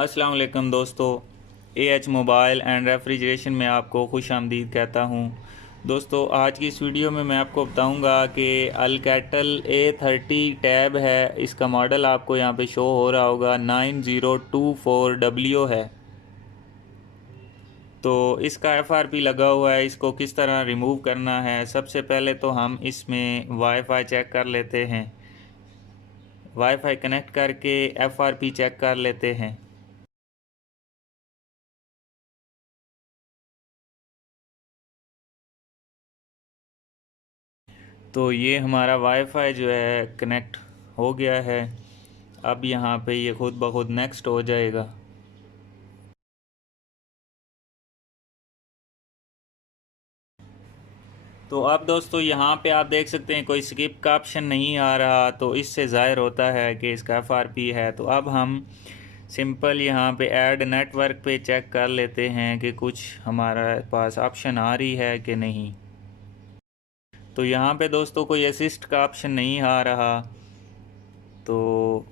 अस्सलाम वालेकुम दोस्तों, AH मोबाइल एंड रेफ्रिजरेशन में आपको खुश आमदीद कहता हूँ। दोस्तों, आज की इस वीडियो में मैं आपको बताऊँगा कि अल्कैटल A30 टैब है। इसका मॉडल आपको यहाँ पे शो हो रहा होगा 9024W है। तो इसका FRP लगा हुआ है। इसको किस तरह रिमूव करना है, सबसे पहले तो हम इसमें वाईफाई चेक कर लेते हैं। वाईफाई कनेक्ट करके FRP चेक कर लेते हैं। तो ये हमारा वाईफाई जो है कनेक्ट हो गया है। अब यहाँ पे ये खुद ब खुद नेक्स्ट हो जाएगा। तो अब दोस्तों यहाँ पे आप देख सकते हैं कोई स्किप का ऑप्शन नहीं आ रहा, तो इससे ज़ाहिर होता है कि इसका FRP है। तो अब हम सिंपल यहाँ पे ऐड नेटवर्क पे चेक कर लेते हैं कि कुछ हमारे पास ऑप्शन आ रही है कि नहीं। तो यहाँ पे दोस्तों कोई असिस्ट का ऑप्शन नहीं आ रहा, तो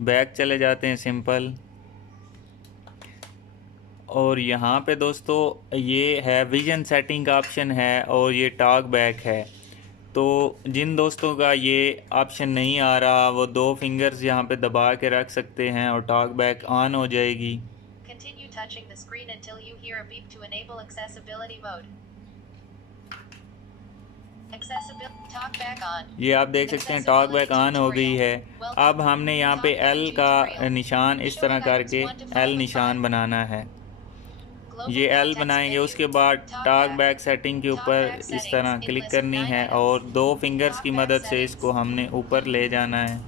बैक चले जाते हैं सिंपल। और यहाँ पे दोस्तों ये है विजन सेटिंग का ऑप्शन है और ये टॉक बैक है। तो जिन दोस्तों का ये ऑप्शन नहीं आ रहा वो दो फिंगर्स यहाँ पे दबा के रख सकते हैं और टॉक बैक ऑन हो जाएगी। Continue touching the screen until you hear a beep to enable accessibility mode. Talk back on. ये आप देख सकते हैं टॉक बैक ऑन हो गई है। अब हमने यहाँ पे L का निशान इस तरह करके L निशान बनाना है। ये L बनाएंगे, उसके बाद टॉक बैक सेटिंग के ऊपर इस तरह क्लिक करनी है और दो फिंगर्स की मदद से इसको हमने ऊपर ले जाना है।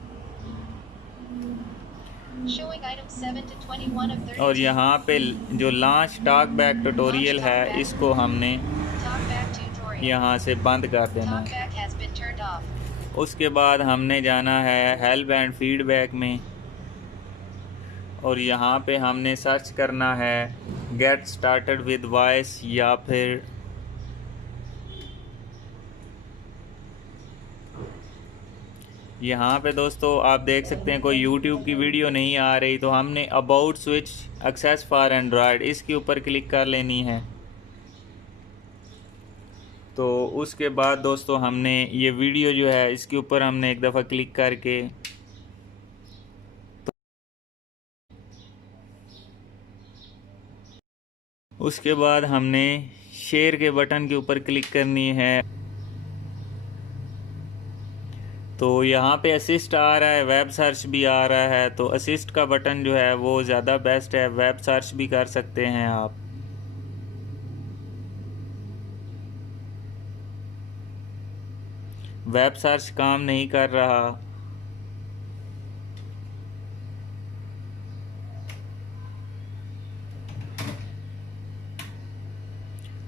और यहाँ पे जो लॉन्च टॉक बैक ट्यूटोरियल है इसको हमने यहाँ से बंद कर देना है। उसके बाद हमने जाना है हेल्प एंड फीडबैक में और यहाँ पे हमने सर्च करना है गेट स्टार्टेड विद वॉइस, या फिर यहाँ पे दोस्तों आप देख सकते हैं कोई YouTube की वीडियो नहीं आ रही, तो हमने about switch access for Android इसके ऊपर क्लिक कर लेनी है। तो उसके बाद दोस्तों हमने ये वीडियो जो है इसके ऊपर हमने एक दफ़ा क्लिक करके उसके बाद हमने शेयर के बटन के ऊपर क्लिक करनी है। तो यहाँ पे असिस्ट आ रहा है, वेब सर्च भी आ रहा है। तो असिस्ट का बटन जो है वो ज़्यादा बेस्ट है, वेब सर्च भी कर सकते हैं आप। वेब सर्च काम नहीं कर रहा,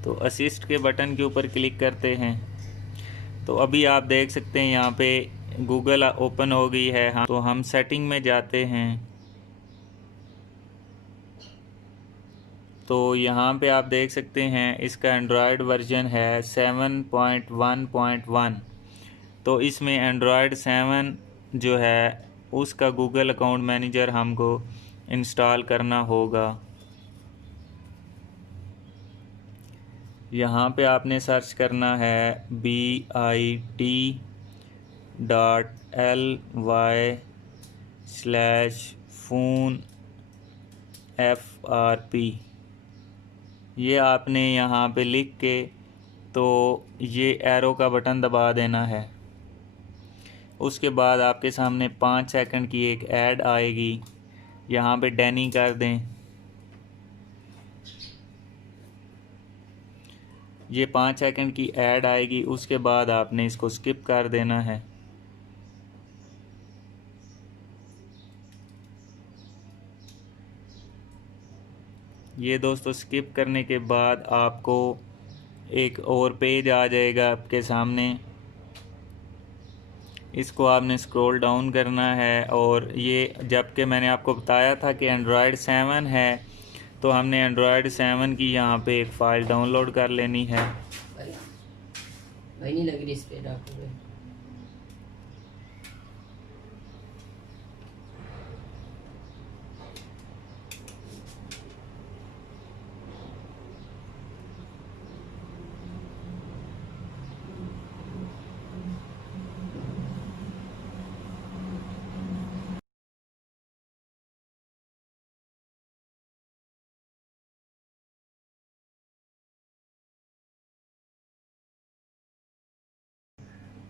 तो असिस्ट के बटन के ऊपर क्लिक करते हैं। तो अभी आप देख सकते हैं यहाँ पे गूगल ओपन हो गई है। हाँ, तो हम सेटिंग में जाते हैं। तो यहाँ पे आप देख सकते हैं इसका एंड्रॉयड वर्जन है 7.1.1। तो इसमें एंड्रॉयड 7 जो है उसका गूगल अकाउंट मैनेजर हमको इंस्टॉल करना होगा। यहाँ पे आपने सर्च करना है bit.ly/phone FRP। ये आपने यहाँ पे लिख के तो ये एरो का बटन दबा देना है। उसके बाद आपके सामने 5 सेकंड की एक ऐड आएगी, यहाँ पे डैनी कर दें। ये 5 सेकंड की ऐड आएगी, उसके बाद आपने इसको स्किप कर देना है। ये दोस्तों स्किप करने के बाद आपको एक और पेज आ जाएगा आपके सामने। इसको आपने स्क्रॉल डाउन करना है और ये जबकि मैंने आपको बताया था कि एंड्रॉयड 7 है, तो हमने एंड्रॉयड 7 की यहाँ पे एक फ़ाइल डाउनलोड कर लेनी है। नहीं लग रही इस पे डॉक्टर।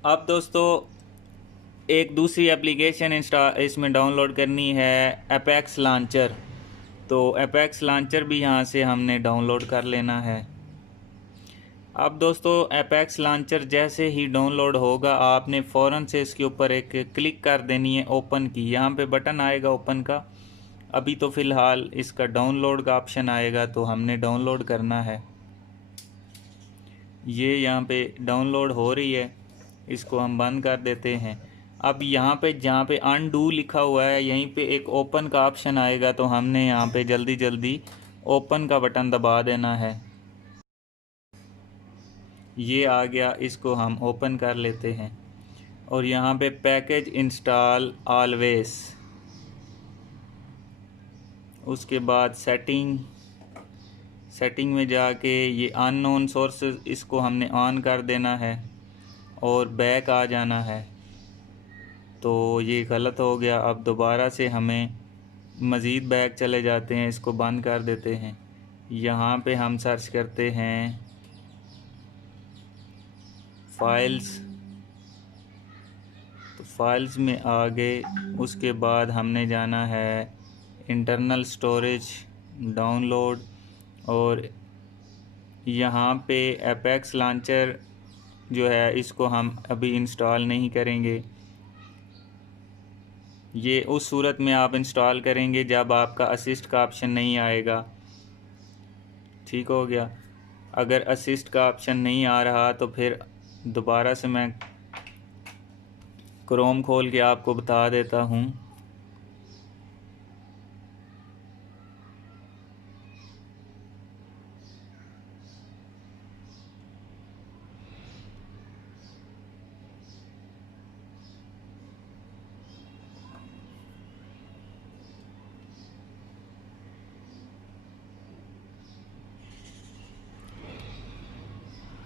अब दोस्तों एक दूसरी एप्लीकेशन इसमें डाउनलोड करनी है, एपेक्स लॉन्चर। तो एपेक्स लॉन्चर भी यहाँ से हमने डाउनलोड कर लेना है। अब दोस्तों एपेक्स लॉन्चर जैसे ही डाउनलोड होगा आपने फ़ौरन से इसके ऊपर एक क्लिक कर देनी है ओपन की। यहाँ पे बटन आएगा ओपन का। अभी तो फ़िलहाल इसका डाउनलोड का ऑप्शन आएगा तो हमने डाउनलोड करना है। ये यहाँ पे डाउनलोड हो रही है, इसको हम बंद कर देते हैं। अब यहाँ पे जहाँ पे अनडू लिखा हुआ है यहीं पे एक ओपन का ऑप्शन आएगा तो हमने यहाँ पे जल्दी जल्दी ओपन का बटन दबा देना है। ये आ गया, इसको हम ओपन कर लेते हैं और यहाँ पे पैकेज इंस्टॉल ऑलवेज, उसके बाद सेटिंग में जाके ये अननोन सोर्सेज इसको हमने ऑन कर देना है और बैक आ जाना है। तो ये गलत हो गया। अब दोबारा से हमें मज़ीद बैक चले जाते हैं, इसको बंद कर देते हैं। यहाँ पे हम सर्च करते हैं फाइल्स, तो फाइल्स में आ गए। उसके बाद हमने जाना है इंटरनल स्टोरेज डाउनलोड और यहाँ पे एपेक्स लॉन्चर जो है इसको हम अभी इंस्टॉल नहीं करेंगे। ये उस सूरत में आप इंस्टॉल करेंगे जब आपका असिस्ट का ऑप्शन नहीं आएगा। ठीक हो गया। अगर असिस्ट का ऑप्शन नहीं आ रहा तो फिर दोबारा से मैं क्रोम खोल के आपको बता देता हूँ।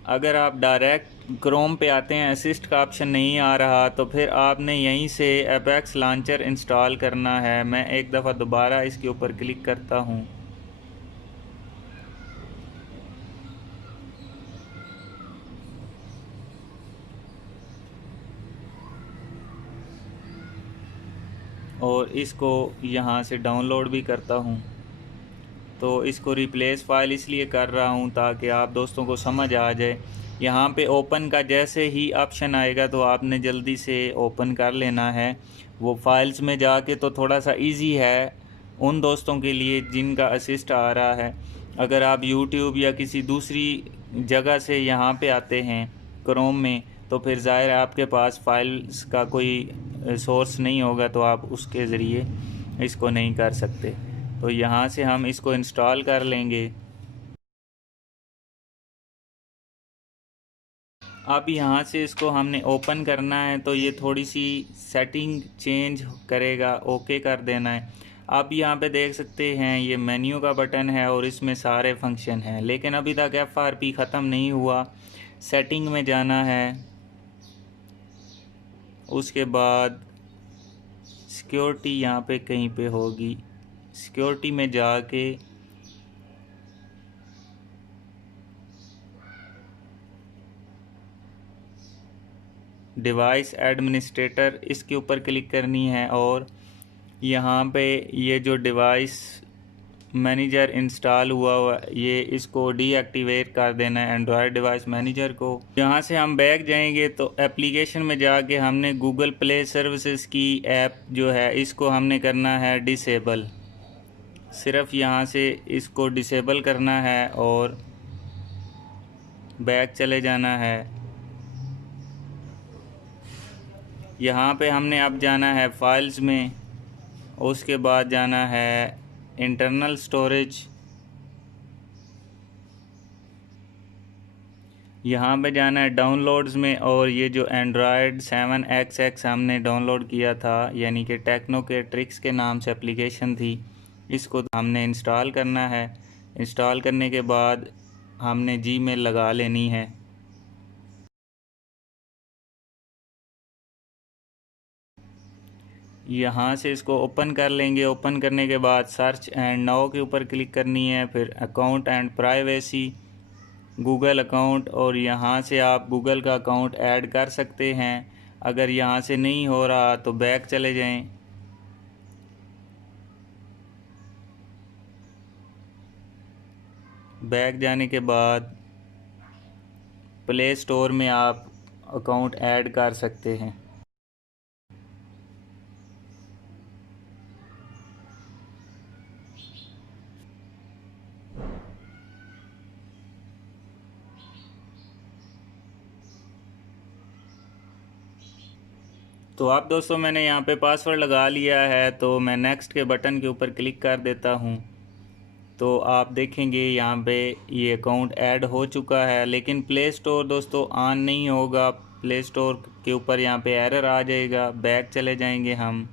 अगर आप डायरेक्ट क्रोम पे आते हैं, असिस्ट का ऑप्शन नहीं आ रहा तो फिर आपने यहीं से एपेक्स लॉन्चर इंस्टॉल करना है। मैं एक दफ़ा दोबारा इसके ऊपर क्लिक करता हूँ। और इसको यहाँ से डाउनलोड भी करता हूँ। तो इसको रिप्लेस फाइल इसलिए कर रहा हूँ ताकि आप दोस्तों को समझ आ जाए। यहाँ पे ओपन का जैसे ही ऑप्शन आएगा तो आपने जल्दी से ओपन कर लेना है। वो फाइल्स में जाके तो थोड़ा सा इजी है उन दोस्तों के लिए जिनका असिस्ट आ रहा है। अगर आप यूट्यूब या किसी दूसरी जगह से यहाँ पे आते हैं क्रोम में तो फिर ज़ाहिर है आपके पास फाइल्स का कोई सोर्स नहीं होगा तो आप उसके ज़रिए इसको नहीं कर सकते। तो यहाँ से हम इसको इंस्टॉल कर लेंगे। अब यहाँ से इसको हमने ओपन करना है तो ये थोड़ी सी सेटिंग चेंज करेगा, ओके कर देना है। अब यहाँ पे देख सकते हैं ये मेन्यू का बटन है और इसमें सारे फंक्शन हैं, लेकिन अभी तक FRP ख़त्म नहीं हुआ। सेटिंग में जाना है, उसके बाद सिक्योरिटी यहाँ पे कहीं पे होगी, सिक्योरिटी में जाके डिवाइस एडमिनिस्ट्रेटर इसके ऊपर क्लिक करनी है और यहाँ पे ये जो डिवाइस मैनेजर इंस्टॉल हुआ ये इसको डीएक्टिवेट कर देना है, एंड्रॉयड डिवाइस मैनेजर को। यहाँ से हम बैक जाएंगे तो एप्लीकेशन में जाके हमने गूगल प्ले सर्विसेज की ऐप जो है इसको हमने करना है डिसेबल। सिर्फ यहाँ से इसको डिसेबल करना है और बैक चले जाना है। यहाँ पे हमने अब जाना है फाइल्स में, उसके बाद जाना है इंटरनल स्टोरेज। यहाँ पे जाना है डाउनलोड्स में और ये जो एंड्रॉयड 7XX हमने डाउनलोड किया था यानी कि टेक्नो के ट्रिक्स के नाम से एप्लीकेशन थी, इसको हमने इंस्टॉल करना है। इंस्टॉल करने के बाद हमने जीमेल लगा लेनी है। यहाँ से इसको ओपन कर लेंगे। ओपन करने के बाद सर्च एंड नाउ के ऊपर क्लिक करनी है, फिर account and privacy, Google account, और यहाँ से आप गूगल का अकाउंट ऐड कर सकते हैं। अगर यहाँ से नहीं हो रहा तो बैक चले जाएं। बैक जाने के बाद प्ले स्टोर में आप अकाउंट ऐड कर सकते हैं। तो अब दोस्तों मैंने यहाँ पे पासवर्ड लगा लिया है, तो मैं नेक्स्ट के बटन के ऊपर क्लिक कर देता हूँ। तो आप देखेंगे यहाँ पे ये अकाउंट ऐड हो चुका है, लेकिन प्ले स्टोर दोस्तों ऑन नहीं होगा। प्ले स्टोर के ऊपर यहाँ पे एरर आ जाएगा। बैक चले जाएंगे हम।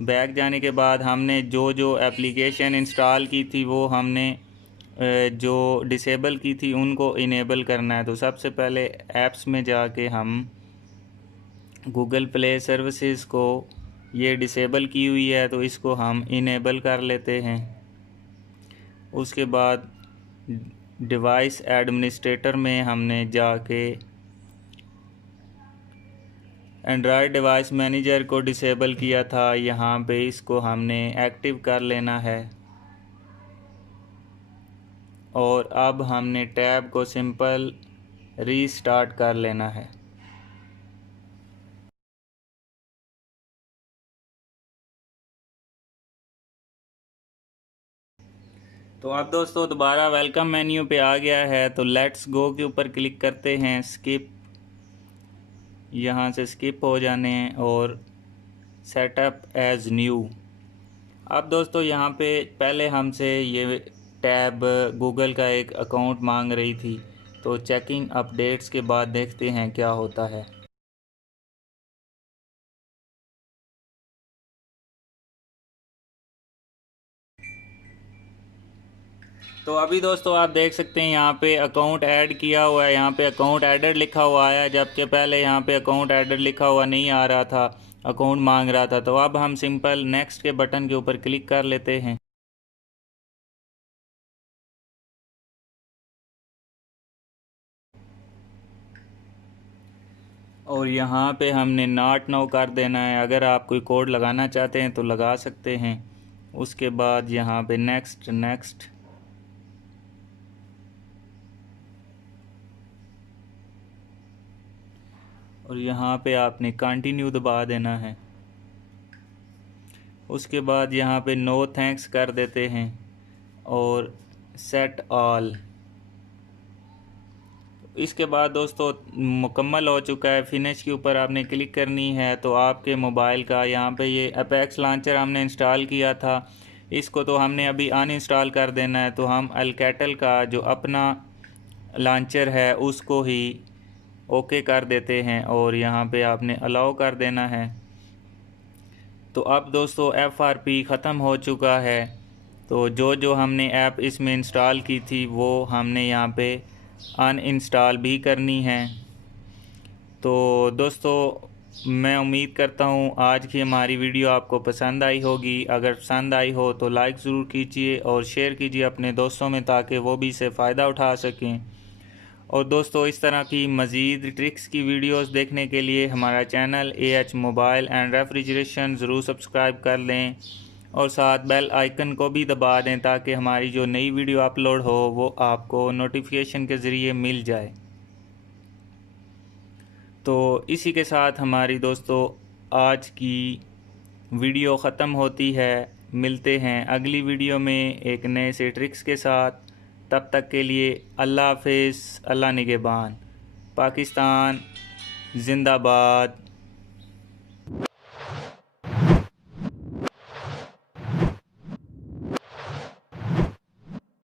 बैक जाने के बाद हमने जो जो एप्लीकेशन इंस्टॉल की थी वो हमने जो डिसेबल की थी उनको इनेबल करना है। तो सबसे पहले ऐप्स में जाके हम गूगल प्ले सर्विसेज को, ये डिसेबल की हुई है तो इसको हम इनेबल कर लेते हैं। उसके बाद डिवाइस एडमिनिस्ट्रेटर में हमने जाके एंड्रॉयड डिवाइस मैनेजर को डिसेबल किया था, यहाँ पे इसको हमने एक्टिव कर लेना है। और अब हमने टैब को सिंपल रीस्टार्ट कर लेना है। तो अब दोस्तों दोबारा वेलकम मेन्यू पे आ गया है, तो लेट्स गो के ऊपर क्लिक करते हैं। स्किप, यहाँ से स्किप हो जाने हैं और सेटअप एज न्यू। अब दोस्तों यहाँ पे पहले हमसे ये टैब गूगल का एक अकाउंट मांग रही थी, तो चेकिंग अपडेट्स के बाद देखते हैं क्या होता है। तो अभी दोस्तों आप देख सकते हैं यहाँ पे अकाउंट ऐड किया हुआ है, यहाँ पे अकाउंट एडर लिखा हुआ है, जबकि पहले यहाँ पे अकाउंट एडर लिखा हुआ नहीं आ रहा था, अकाउंट मांग रहा था। तो अब हम सिंपल नेक्स्ट के बटन के ऊपर क्लिक कर लेते हैं। और यहाँ पे हमने नॉट नाउ कर देना है। अगर आप कोई कोड लगाना चाहते हैं तो लगा सकते हैं। उसके बाद यहाँ पे नेक्स्ट नेक्स्ट, और यहाँ पे आपने कंटिन्यू दबा देना है। उसके बाद यहाँ पे नो थैंक्स कर देते हैं और सेट ऑल। इसके बाद दोस्तों मुकम्मल हो चुका है। फिनिश के ऊपर आपने क्लिक करनी है, तो आपके मोबाइल का यहाँ पे ये अपेक्स लॉन्चर हमने इंस्टॉल किया था, इसको तो हमने अभी अनइंस्टॉल कर देना है। तो हम अल्कैटल का जो अपना लॉन्चर है उसको ही ओके कर देते हैं और यहाँ पे आपने अलाउ कर देना है। तो अब दोस्तों FRP ख़त्म हो चुका है। तो जो जो हमने ऐप इसमें इंस्टॉल की थी वो हमने यहाँ पे अनइंस्टॉल भी करनी है। तो दोस्तों मैं उम्मीद करता हूँ आज की हमारी वीडियो आपको पसंद आई होगी। अगर पसंद आई हो तो लाइक ज़रूर कीजिए और शेयर कीजिए अपने दोस्तों में, ताकि वो भी इससे फ़ायदा उठा सकें। और दोस्तों इस तरह की मज़ीद ट्रिक्स की वीडियोस देखने के लिए हमारा channel AH mobile and refrigeration ज़रूर सब्सक्राइब कर लें और साथ बेल आइकन को भी दबा दें, ताकि हमारी जो नई वीडियो अपलोड हो वो आपको नोटिफिकेशन के ज़रिए मिल जाए। तो इसी के साथ हमारी दोस्तों आज की वीडियो ख़त्म होती है। मिलते हैं अगली वीडियो में एक नए से ट्रिक्स के साथ। तब तक के लिए अल्लाह हाफिज़, अल्लाह निगहबान। पाकिस्तान जिंदाबाद।